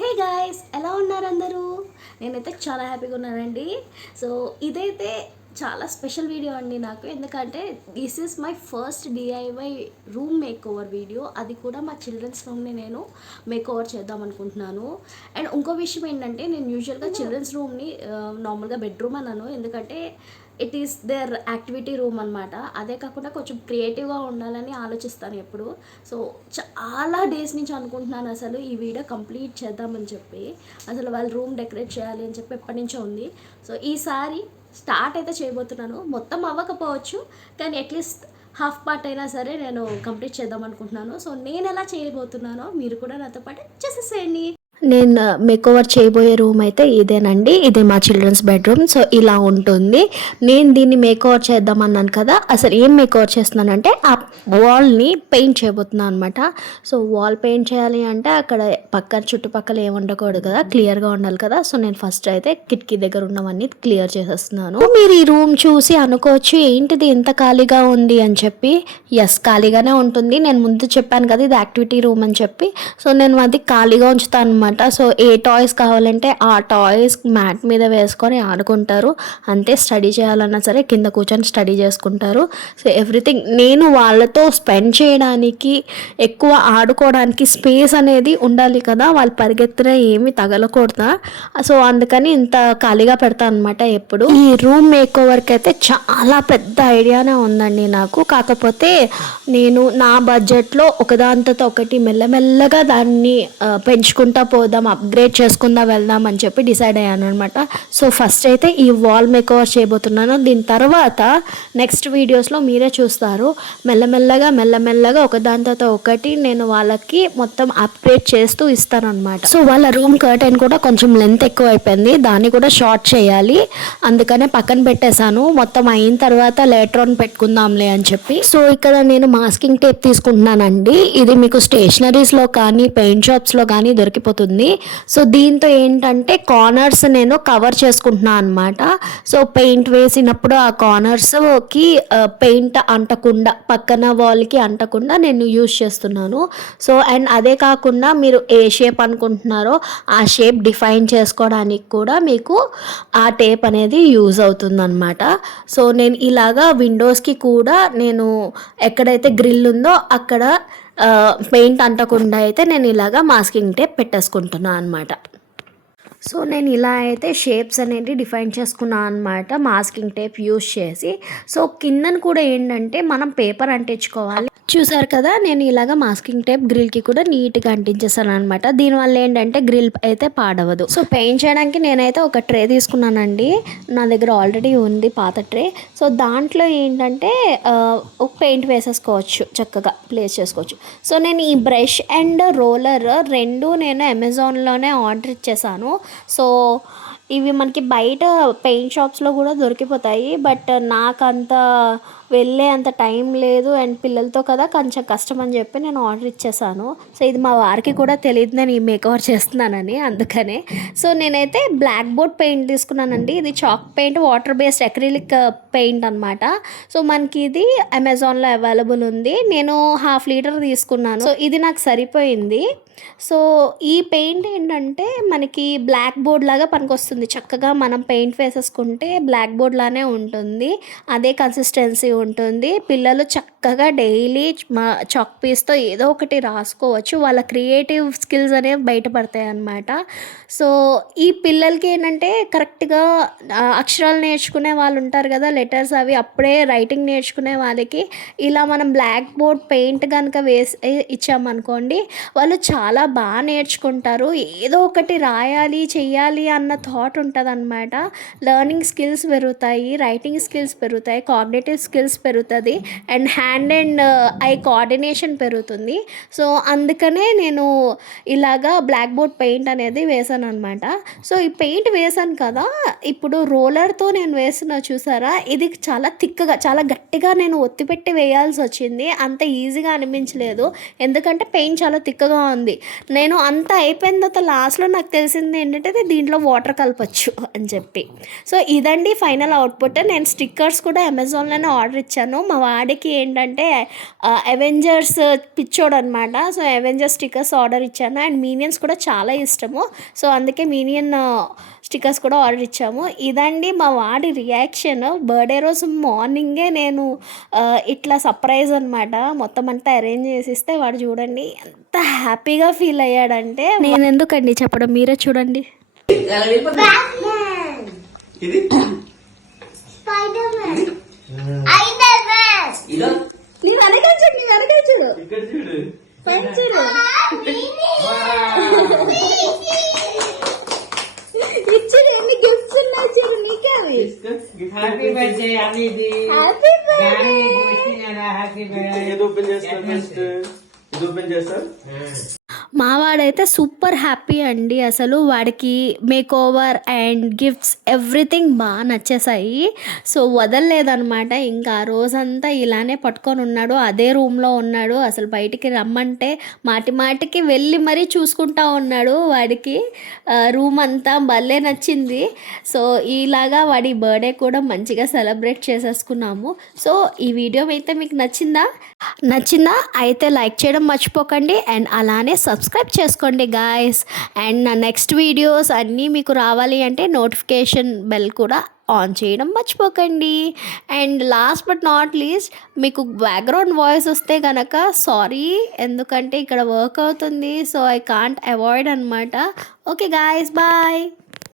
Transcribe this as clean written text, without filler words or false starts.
Hey guys, ఎలా ఉన్నారు అందరూ? నేనైతే చాలా హ్యాపీగా ఉన్నానండి. సో ఇదైతే చాలా స్పెషల్ వీడియో అండి నాకు. ఎందుకంటే this is my first DIY room make over video. అది కూడా మా చిల్డ్రన్స్ రూమ్ని నేను మేక్ ఓవర్ చేద్దాం అనుకుంటున్నాను. అండ్ ఇంకో విషయం ఏంటంటే, నేను యూజువల్గా చిల్డ్రన్స్ రూమ్ని నార్మల్గా బెడ్రూమ్ అన్నాను. ఎందుకంటే it is their activity room అనమాట. అదే కాకుండా కొంచెం క్రియేటివ్గా ఉండాలని ఆలోచిస్తాను ఎప్పుడు. సో చాలా డేస్ నుంచి అనుకుంటున్నాను అసలు ఈ వీడియో కంప్లీట్ చేద్దామని చెప్పి. అసలు వాళ్ళ రూమ్ డెకరేట్ చేయాలి అని చెప్పి ఎప్పటి నుంచో ఉంది. సో ఈసారి స్టార్ట్ అయితే చేయబోతున్నాను. మొత్తం అవ్వకపోవచ్చు, కానీ అట్లీస్ట్ హాఫ్ పార్ట్ అయినా సరే నేను కంప్లీట్ చేద్దాం అనుకుంటున్నాను. సో నేను ఎలా చేయబోతున్నానో మీరు కూడా నాతో పాటు చేసేసేయండి. నేను మేకోవర్ చేయబోయే రూమ్ అయితే ఇదేనండి. ఇది మా చిల్డ్రన్స్ బెడ్రూమ్. సో ఇలా ఉంటుంది. నేను దీన్ని మేకోవర్ చేద్దామన్నాను కదా, అసలు ఏం మేకోవర్ చేస్తున్నానంటే ఆ వాల్ని పెయింట్ చేయబోతున్నాను అనమాట. సో వాల్ పెయింట్ చేయాలి అంటే అక్కడ పక్కన చుట్టుపక్కల ఏమి ఉండకూడదు కదా, క్లియర్గా ఉండాలి కదా. సో నేను ఫస్ట్ అయితే కిటికీ దగ్గర ఉన్నవన్నీ క్లియర్ చేసేస్తున్నాను. మీరు ఈ రూమ్ చూసి అనుకోవచ్చు ఏంటిది ఎంత ఖాళీగా ఉంది అని చెప్పి. ఎస్, ఖాళీగానే ఉంటుంది. నేను ముందు చెప్పాను కదా ఇది యాక్టివిటీ రూమ్ అని చెప్పి. సో నేను అది ఖాళీగా ఉంచుతాను అనమాట. సో ఏ టాయ్స్ కావాలంటే ఆ టాయ్స్ మ్యాట్ మీద వేసుకొని ఆడుకుంటారు. అంతే, స్టడీ చేయాలన్నా సరే కింద కూర్చొని స్టడీ చేసుకుంటారు. సో ఎవ్రీథింగ్ నేను వాళ్ళతో స్పెండ్ చేయడానికి, ఎక్కువ ఆడుకోవడానికి స్పేస్ అనేది ఉండాలి కదా, వాళ్ళు పరిగెత్తిన ఏమి తగలకూడదా. సో అందుకని ఇంత ఖాళీగా పెడతాను అనమాట ఎప్పుడు. ఈ రూమ్ మేక్ ఓవర్కి అయితే చాలా పెద్ద ఐడియానే ఉందండి నాకు. కాకపోతే నేను నా బడ్జెట్లో ఒకదాంతో ఒకటి మెల్లమెల్లగా దాన్ని పెంచుకుంటా పోదాం, అప్గ్రేడ్ చేసుకుందాం, వెళ్దాం అని చెప్పి డిసైడ్ అయ్యాను అనమాట. సో ఫస్ట్ అయితే ఈ వాల్ మేకోవర్ చేయబోతున్నాను. దీని తర్వాత నెక్స్ట్ వీడియోస్లో మీరే చూస్తారు. మెల్లమెల్లగా ఒకదానితో ఒకటి నేను వాళ్ళకి మొత్తం అప్గ్రేడ్ చేస్తూ ఇస్తాను అనమాట. సో వాళ్ళ రూమ్ కర్టెన్ కూడా కొంచెం లెంత్ ఎక్కువ అయిపోయింది, దాన్ని కూడా షార్ట్ చేయాలి. అందుకనే పక్కన పెట్టేశాను. మొత్తం అయిన తర్వాత లేటర్ ఆన్ పెట్టుకుందాంలే అని చెప్పి. సో ఇక్కడ నేను మాస్కింగ్ టేప్ తీసుకుంటున్నానండి. ఇది మీకు స్టేషనరీస్లో కానీ పెయింట్ షాప్స్లో కానీ దొరికిపోతుంది. సో దీంతో ఏంటంటే కార్నర్స్ నేను కవర్ చేసుకుంటున్నాను అనమాట. సో పెయింట్ వేసినప్పుడు ఆ కార్నర్స్కి పెయింట్ అంటకుండా, పక్కన వాల్కి అంటకుండా నేను యూజ్ చేస్తున్నాను. సో అండ్ అదే కాకుండా మీరు ఏ షేప్ అనుకుంటున్నారో ఆ షేప్ డిఫైన్ చేసుకోవడానికి కూడా మీకు ఆ టేప్ అనేది యూజ్ అవుతుంది అనమాట. సో నేను ఇలాగా విండోస్కి కూడా నేను ఎక్కడైతే గ్రిల్ ఉందో అక్కడ పెయింట్ అంటకుండా అయితే నేను ఇలాగా మాస్కింగ్ టేప్ పెట్టేసుకుంటున్నాను అనమాట. సో నేను ఇలా అయితే షేప్స్ అనేది డిఫైన్ చేసుకున్నాను అనమాట మాస్కింగ్ టేప్ యూజ్ చేసి. సో కిందన కూడా ఏంటంటే మనం పేపర్ అంటించుకోవాలి. చూసారు కదా, నేను ఇలాగ మాస్కింగ్ టేప్ గ్రిల్కి కూడా నీట్గా అంటించేసాను అనమాట. దీనివల్ల ఏంటంటే గ్రిల్ అయితే పాడవదు. సో పెయింట్ చేయడానికి నేనైతే ఒక ట్రే తీసుకున్నానండి. నా దగ్గర ఆల్రెడీ ఉంది పాత ట్రే. సో దాంట్లో ఏంటంటే ఒక పెయింట్ వేసేసుకోవచ్చు, చక్కగా ప్లేస్ చేసుకోవచ్చు. సో నేను ఈ బ్రష్ అండ్ రోలర్ రెండు నేను అమెజాన్లోనే ఆర్డర్ ఇచ్చేసాను. సో ఇవి మనకి బయట పెయింట్ షాప్స్లో కూడా దొరికిపోతాయి. బట్ నాకు అంత వెళ్ళే అంత టైం లేదు అండ్ పిల్లలతో కదా కొంచెం కష్టం అని చెప్పి నేను ఆర్డర్ ఇచ్చేసాను. సో ఇది మా వారికి కూడా తెలియదు నేను ఈ మేకవర్ చేస్తున్నానని, అందుకనే. సో నేనైతే బ్లాక్ బోర్డ్ పెయింట్ తీసుకున్నానండి. ఇది chalk paint, water based acrylic paint అనమాట. సో మనకి ఇది అమెజాన్లో అవైలబుల్ ఉంది. నేను 1/2 లీటర్ తీసుకున్నాను. సో ఇది నాకు సరిపోయింది. సో ఈ పెయింట్ ఏంటంటే మనకి బ్లాక్ బోర్డ్ లాగా పనికొస్తుంది. చక్కగా మనం పెయింట్ వేసేసుకుంటే బ్లాక్ బోర్డ్ లానే ఉంటుంది, అదే కన్సిస్టెన్సీ ఉంటుంది. పిల్లలు చక్కగా డైలీ చాక్ పీస్తో ఏదో ఒకటి రాసుకోవచ్చు. వాళ్ళ క్రియేటివ్ స్కిల్స్ అనేవి బయటపడతాయి అన్నమాట. సో ఈ పిల్లలకి ఏంటంటే కరెక్ట్గా అక్షరాలు నేర్చుకునే వాళ్ళు ఉంటారు కదా, లెటర్స్ అవి అప్పుడే రైటింగ్ నేర్చుకునే వాళ్ళకి ఇలా మనం బ్లాక్ బోర్డ్ పెయింట్ కనుక వేసి ఇచ్చామనుకోండి, వాళ్ళు చాలా బాగా నేర్చుకుంటారు. ఏదో ఒకటి రాయాలి, చెయ్యాలి అన్న థాట్ ఉంటుంది అనమాట. లెర్నింగ్ స్కిల్స్ పెరుగుతాయి, రైటింగ్ స్కిల్స్ పెరుగుతాయి, కాగ్నిటివ్ స్కిల్స్ పెరుగుతుంది and hand and I coordination పెరుగుతుంది. సో అందుకనే నేను ఇలాగా బ్లాక్ బోర్డ్ పెయింట్ అనేది వేసాను అనమాట. సో ఈ పెయింట్ వేసాను కదా, ఇప్పుడు రోలర్తో నేను వేస్తున్నా చూసారా, ఇది చాలా థిక్గా, చాలా గట్టిగా నేను ఒత్తిపెట్టి వేయాల్సి వచ్చింది. అంత ఈజీగా అనిపించలేదు, ఎందుకంటే పెయింట్ చాలా థిక్గా ఉంది. నేను అంత అయిపోయిన తర్వాత లాస్ట్లో నాకు తెలిసింది ఏంటంటే దీంట్లో వాటర్ కలపచ్చు అని చెప్పి. సో ఇదండి ఫైనల్ అవుట్పుట్. నేను స్టిక్కర్స్ కూడా అమెజాన్లోనే ఆర్డర్ ఇచ్చాను. మా వాడికి ఏంటంటే ఏంటంటే అవెంజర్స్ పిచ్చోడు అనమాట. సో అవెంజర్స్ స్టిక్కర్స్ ఆర్డర్ ఇచ్చాను. అండ్ మీనియన్స్ కూడా చాలా ఇష్టము. సో అందుకే మీనియన్ స్టిక్కర్స్ కూడా ఆర్డర్ ఇచ్చాము. ఇదండి మా వాడి రియాక్షన్. బర్త్డే రోజు మార్నింగే నేను ఇట్లా సర్ప్రైజ్ అనమాట మొత్తం అంతా అరేంజ్ చేసిస్తే వాడు చూడండి ఎంత హ్యాపీగా ఫీల్ అయ్యాడంటే, నేను ఎందుకండి చెప్పడం, మీరే చూడండి. ఇది ఇదో ఇక్కడ చూడు హ్యాపీ బర్త్డే అనేది ఇది ఓపెన్ చేస్తారు ఫస్ట్. ఇది ఓపెన్ చేస్తారు. మావాడైతే సూపర్ హ్యాపీ అండి. అసలు వాడికి make over and gifts everything బాగా నచ్చేసాయి. సో వదలలేదనమాట. ఇంకా ఆ రోజంతా ఇలానే పట్టుకొని ఉన్నాడు, అదే రూమ్లో ఉన్నాడు. అసలు బయటికి రమ్మంటే మాటి మాటికి వెళ్ళి మరీ చూసుకుంటా ఉన్నాడు. వాడికి రూమ్ అంతా భలే నచ్చింది. సో ఇలాగా వాడి బర్త్డే కూడా మంచిగా సెలబ్రేట్ చేసేసుకున్నాము. సో ఈ వీడియో అయితే మీకు నచ్చిందా అయితే లైక్ చేయడం మర్చిపోకండి. అండ్ అలానే సబ్స్క్రైబ్ చేసుకోండి గాయస్. అండ్ నా నెక్స్ట్ వీడియోస్ అన్నీ మీకు రావాలి అంటే నోటిఫికేషన్ బెల్ కూడా ఆన్ చేయడం మర్చిపోకండి. And last but not least, మీకు బ్యాక్గ్రౌండ్ వాయిస్ వస్తే కనుక సారీ, ఎందుకంటే ఇక్కడ వర్క్ అవుతుంది. సో ఐ కాంట్ అవాయిడ్ అనమాట. Okay guys, bye.